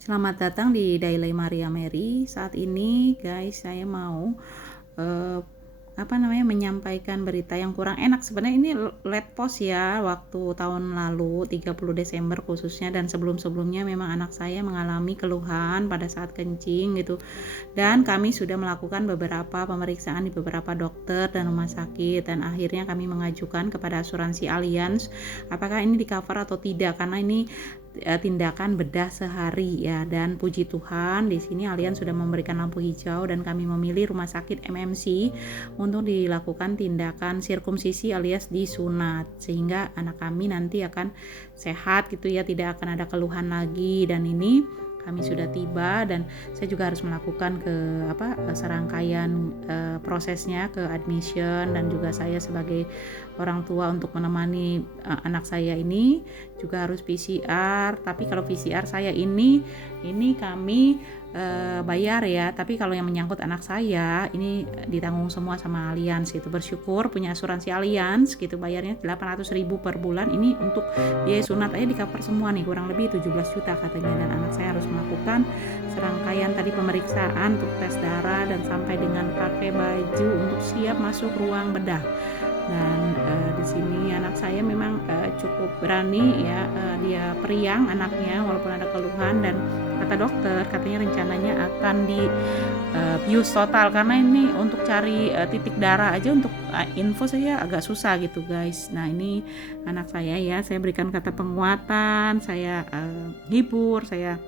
Selamat datang di Daily Maria Mary. Saat ini guys, saya mau eh, menyampaikan berita yang kurang enak. Sebenarnya ini late post ya, waktu tahun lalu 30 Desember khususnya, dan sebelum-sebelumnya memang anak saya mengalami keluhan pada saat kencing gitu. Dan kami sudah melakukan beberapa pemeriksaan di beberapa dokter dan rumah sakit, dan akhirnya kami mengajukan kepada asuransi Allianz apakah ini di cover atau tidak, karena ini tindakan bedah sehari ya. Dan puji Tuhan di sini Allianz sudah memberikan lampu hijau dan kami memilih rumah sakit MMC untuk dilakukan tindakan sirkumsisi alias disunat, sehingga anak kami nanti akan sehat gitu ya, tidak akan ada keluhan lagi. Dan ini kami sudah tiba, dan saya juga harus melakukan serangkaian prosesnya ke admission, dan juga saya sebagai orang tua untuk menemani anak saya ini juga harus PCR. Tapi kalau PCR saya ini kami bayar ya, tapi kalau yang menyangkut anak saya ini ditanggung semua sama Allianz gitu. Bersyukur punya asuransi Allianz gitu, bayarnya 800.000 per bulan. Ini untuk biaya sunat aja di cover semua nih, kurang lebih 17 juta katanya. Dan anak saya harus melakukan serangkaian tadi pemeriksaan untuk tes darah dan sampai dengan pakai baju untuk siap masuk ruang bedah. Dan di sini anak saya memang cukup berani ya, dia periang anaknya walaupun ada keluhan, dan kata dokter katanya rencananya akan di bius total, karena ini untuk cari titik darah aja untuk info saya agak susah gitu guys. Nah ini anak saya ya, saya berikan kata penguatan, saya hibur, saya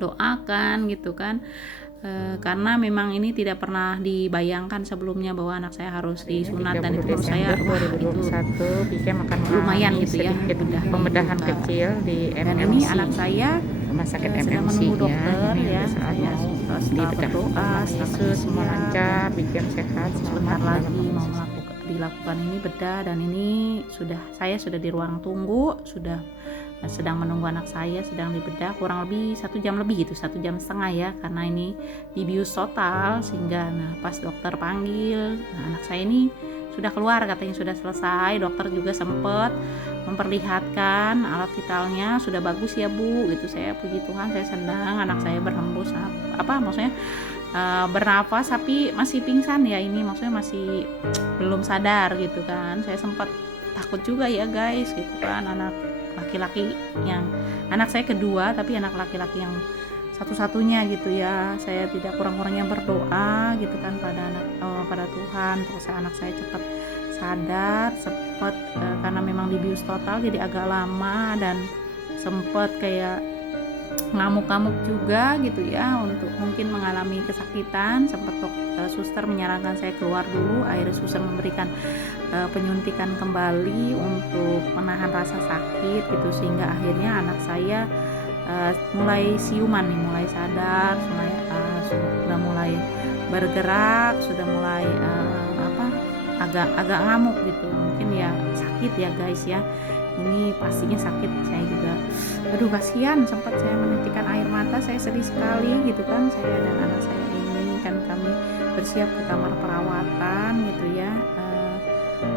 doakan gitu kan. Karena memang ini tidak pernah dibayangkan sebelumnya bahwa anak saya harus disunat, dan itu menurut saya itu lumayan gitu ya, pembedahan kecil di dan MMC. ini anak saya Rumah sakit sedang MMC menunggu dokter ini ya. saya Saya berdoa Yesus semua lancar, bikin sehat, sebentar selamat lagi mau dilakukan ini bedah. Dan ini saya sudah di ruang tunggu, sudah sedang menunggu anak saya sedang dibedah kurang lebih 1 jam lebih gitu, 1,5 jam ya, karena ini dibius total. Sehingga pas dokter panggil, anak saya ini sudah keluar, katanya sudah selesai. Dokter juga sempat memperlihatkan alat vitalnya sudah bagus ya Bu gitu. Saya puji Tuhan, saya senang anak saya berhembus bernafas, tapi masih pingsan ya, ini maksudnya masih belum sadar gitu kan. Saya sempat takut juga ya guys gitu kan, anak laki-laki yang anak saya kedua, tapi anak laki-laki yang satu-satunya gitu ya. Saya tidak kurang-kurangnya berdoa gitu kan pada Tuhan terus anak saya cepat sadar, karena memang dibius total jadi agak lama, dan sempat kayak ngamuk-ngamuk juga gitu ya, untuk mungkin mengalami kesakitan. Sempat suster menyarankan saya keluar dulu, akhirnya suster memberikan penyuntikan kembali untuk menahan rasa sakit gitu, sehingga akhirnya anak saya mulai siuman nih, mulai sadar, sudah mulai bergerak, sudah mulai agak ngamuk gitu. Mungkin ya sakit ya guys ya, ini pastinya sakit. Saya juga aduh kasihan, sempat saya menitikan air mata, saya sedih sekali gitu kan. Saya dan anak saya ini kan kami bersiap ke kamar perawatan gitu ya,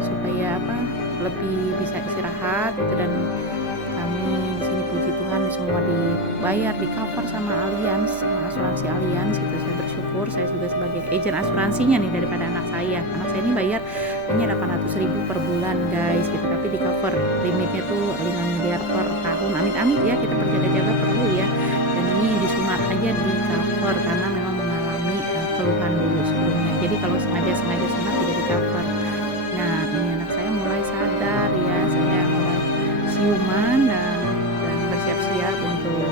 supaya lebih bisa istirahat gitu. Dan kami di sini puji Tuhan semua dibayar, di cover sama Allianz, sama asuransi Allianz gitu. Saya bersyukur, saya juga sebagai agent asuransinya nih daripada anak saya ini bayar hanya 800.000 per bulan guys gitu, tapi di cover limitnya tuh 5 miliar per tahun. Amit-amit ya, kita berjaga-jaga perlu ya. Dan ini disunat aja di cover karena memang mengalami keluhan dulu sebelumnya, jadi kalau sengaja sunat tidak di cover. Nah ini anak saya mulai sadar ya, saya mulai siuman dan bersiap-siap untuk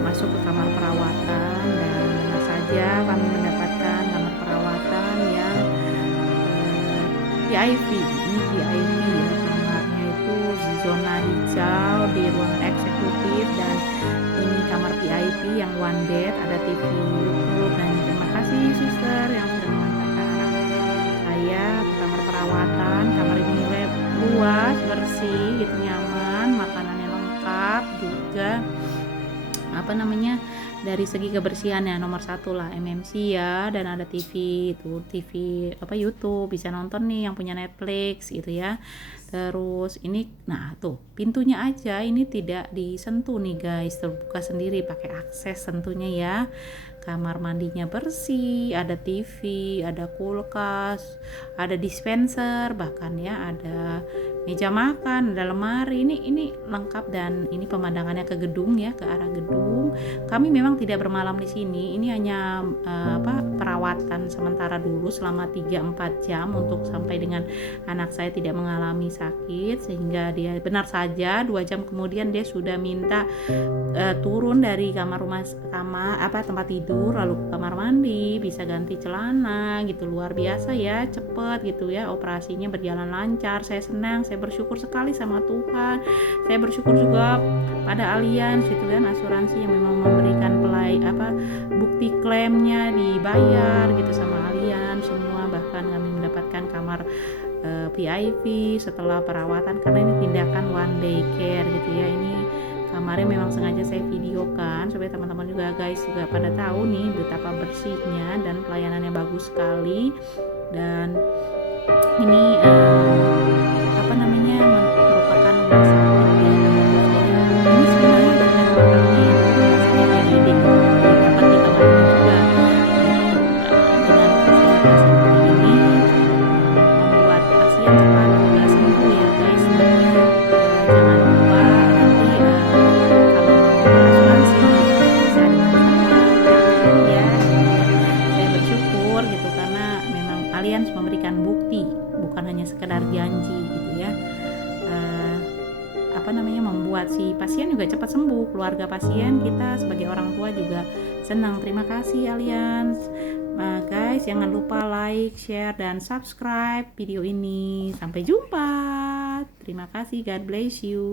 masuk ke kamar perawatan. Dan benar saja kami mendapatkan kamar perawatan yang VIP. Ini VIP ya, kamarnya itu di zona hijau di ruangan eksekutif, dan ini kamar VIP yang one bed, ada TV YouTube. Dan terima kasih suster yang sudah mengantarkan anak saya ke kamar perawatan. Kamar ini luas, bersih gitu, nyaman, makanannya lengkap juga. apa namanya, dari segi kebersihan ya nomor satu lah MMC ya, dan ada TV itu TV apa YouTube bisa nonton nih yang punya Netflix gitu ya. Terus ini nah tuh pintunya aja ini tidak disentuh nih guys, terbuka sendiri pakai akses tentunya ya. Kamar mandinya bersih, ada TV, ada kulkas, ada dispenser, bahkan ya ada meja makan, ada lemari. Ini lengkap dan ini pemandangannya ke gedung ya, ke arah gedung. Kami memang tidak bermalam di sini. Ini hanya perawatan sementara dulu selama 3-4 jam untuk sampai dengan anak saya tidak mengalami sakit, sehingga dia benar saja 2 jam kemudian dia sudah minta turun dari kamar tempat tidur lalu ke kamar mandi, bisa ganti celana gitu. Luar biasa ya, cepet gitu ya, operasinya berjalan lancar. Saya senang, saya bersyukur sekali sama Tuhan. Saya bersyukur juga pada Allianz gitu kan, asuransi yang memang memberikan bukti klaimnya dibayar gitu sama Allianz semua. Bahkan kami mendapatkan kamar VIP setelah perawatan karena ini tindakan one day care gitu ya. Ini kamarnya memang sengaja saya videokan supaya teman-teman juga guys juga pada tahu nih betapa bersihnya dan pelayanannya bagus sekali. Dan ini merupakan rumah sakit yang ini sebenarnya dengan makamnya yang rumah sakit PGD gitu. Dapat di kamar ini juga dengan fasilitas seperti ini membuat pasien cepat juga sembuh ya guys. Jangan lupa nanti kalau mau asuransi bisa dimanfaatkan ya. Saya bersyukur gitu karena memang Allianz memberikan bukti, bukan hanya sekedar janji gitu ya. Membuat si pasien juga cepat sembuh, keluarga pasien kita sebagai orang tua juga senang. Terima kasih Allianz. Guys, jangan lupa like, share, dan subscribe video ini. Sampai jumpa. Terima kasih, God bless you.